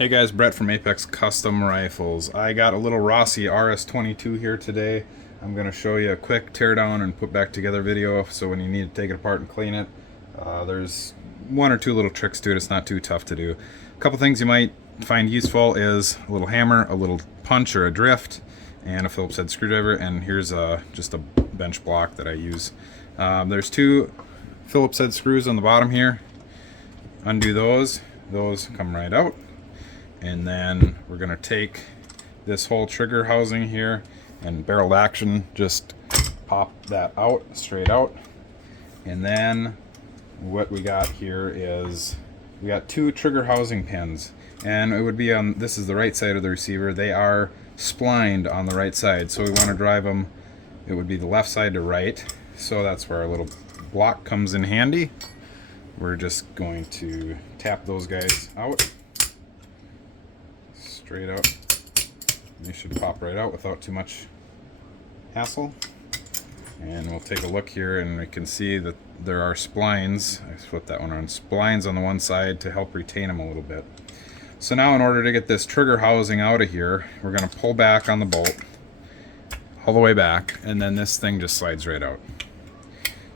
Hey guys, Brett from Apex Custom Rifles. I got a little Rossi RS22 here today. I'm going to show you a quick teardown and put back together video, so when you need to take it apart and clean it, there's one or two little tricks to it. It's not too tough to do. A couple things you might find useful is a little hammer, a little punch or a drift, and a Phillips head screwdriver, and here's just a bench block that I use. There's two Phillips head screws on the bottom here. Undo those come right out. And then we're going to take this whole trigger housing here and barrel action, just pop that out, straight out. And then what we got here is we got two trigger housing pins, and it would be on, this is the right side of the receiver. They are splined on the right side, so we want to drive them, it would be the left side to right. So that's where our little block comes in handy. We're just going to tap those guys out. Straight out. They should pop right out without too much hassle. And we'll take a look here and we can see that there are splines. I flip that one on. Splines on the one side to help retain them a little bit. So now in order to get this trigger housing out of here, we're going to pull back on the bolt all the way back, and then this thing just slides right out.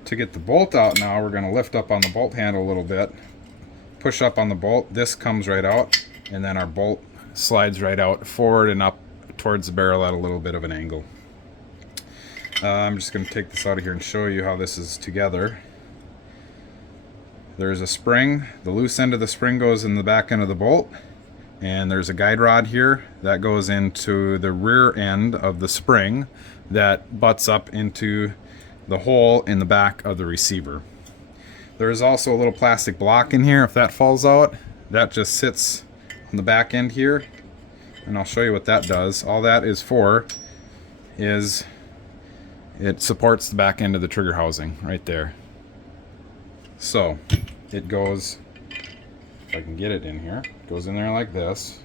To get the bolt out now, we're going to lift up on the bolt handle a little bit, push up on the bolt, this comes right out, and then our bolt slides right out forward and up towards the barrel at a little bit of an angle. I'm just going to take this out of here and show you how this is together. There's a spring. The loose end of the spring goes in the back end of the bolt, and there's a guide rod here that goes into the rear end of the spring that butts up into the hole in the back of the receiver. There is also a little plastic block in here. If that falls out, that just sits on the back end here, and I'll show you what that does. All that is for is it supports the back end of the trigger housing right there. So it goes, if I can get it in here, it goes in there like this,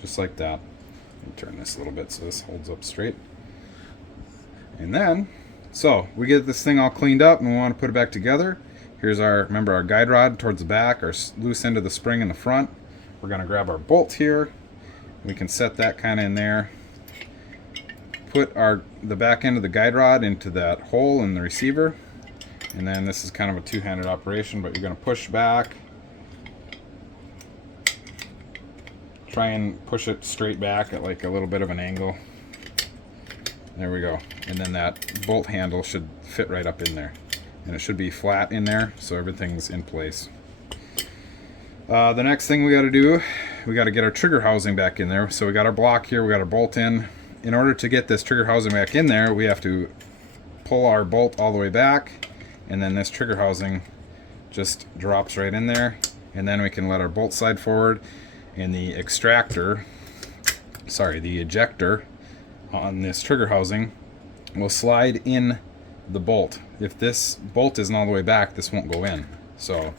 just like that. Let me turn this a little bit so this holds up straight. And then, so we get this thing all cleaned up and we want to put it back together. Here's our, remember, our guide rod towards the back, our loose end of the spring in the front. We're going to grab our bolt here. We can set that kind of in there. Put the back end of the guide rod into that hole in the receiver. And then this is kind of a two-handed operation, but you're going to push back. Try and push it straight back at like a little bit of an angle. There we go. And then that bolt handle should fit right up in there. And it should be flat in there, so everything's in place. The next thing we got to do, we got to get our trigger housing back in there. So we got our block here, we got our bolt in. In order to get this trigger housing back in there, we have to pull our bolt all the way back, and then this trigger housing just drops right in there. And then we can let our bolt slide forward, and the ejector on this trigger housing will slide in the bolt. If this bolt isn't all the way back, this won't go in. So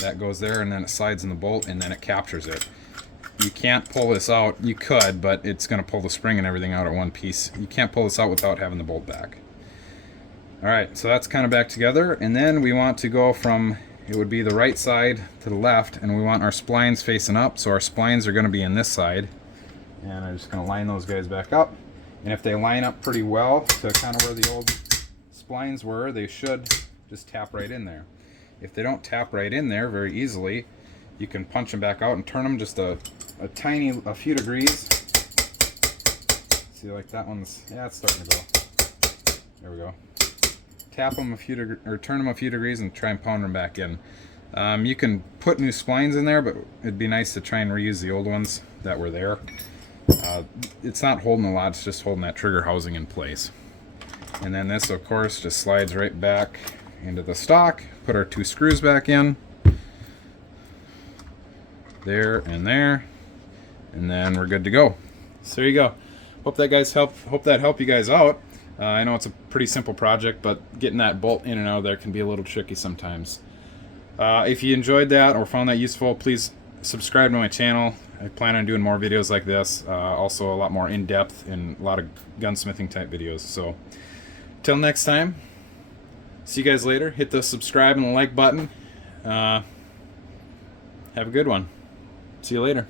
that goes there, and then it slides in the bolt, and then it captures it. You can't pull this out. You could, but it's going to pull the spring and everything out at one piece. You can't pull this out without having the bolt back. Alright, so that's kind of back together, and then we want to go from, it would be the right side to the left, and we want our splines facing up, so our splines are going to be in this side. And I'm just going to line those guys back up. And if they line up pretty well to kind of where the old splines were, they should just tap right in there. If they don't tap right in there very easily, you can punch them back out and turn them just a few degrees. See, like that one's, yeah, it's starting to go. There we go. Tap them turn them a few degrees and try and pound them back in. You can put new splines in there, but it'd be nice to try and reuse the old ones that were there. It's not holding a lot, it's just holding that trigger housing in place. And then this, of course, just slides right back into the stock. Put our two screws back in. There and there. And then we're good to go. So there you go. Hope that helped you guys out. I know it's a pretty simple project, but getting that bolt in and out of there can be a little tricky sometimes. If you enjoyed that or found that useful, please subscribe to my channel. I plan on doing more videos like this. Also a lot more in-depth and a lot of gunsmithing type videos. So till next time, see you guys later. Hit the subscribe and the like button. Have a good one. See you later.